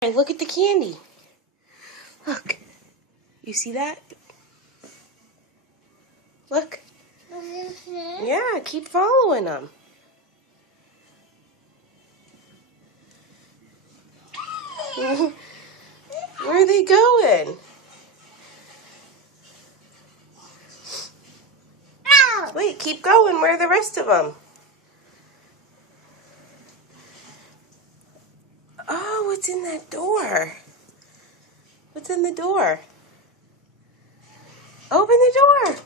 Hey, look at the candy. Look. You see that? Look. Yeah, keep following them. Where are they going? Wait, keep going. Where are the rest of them? Oh, what's in that door? What's in the door? Open the door.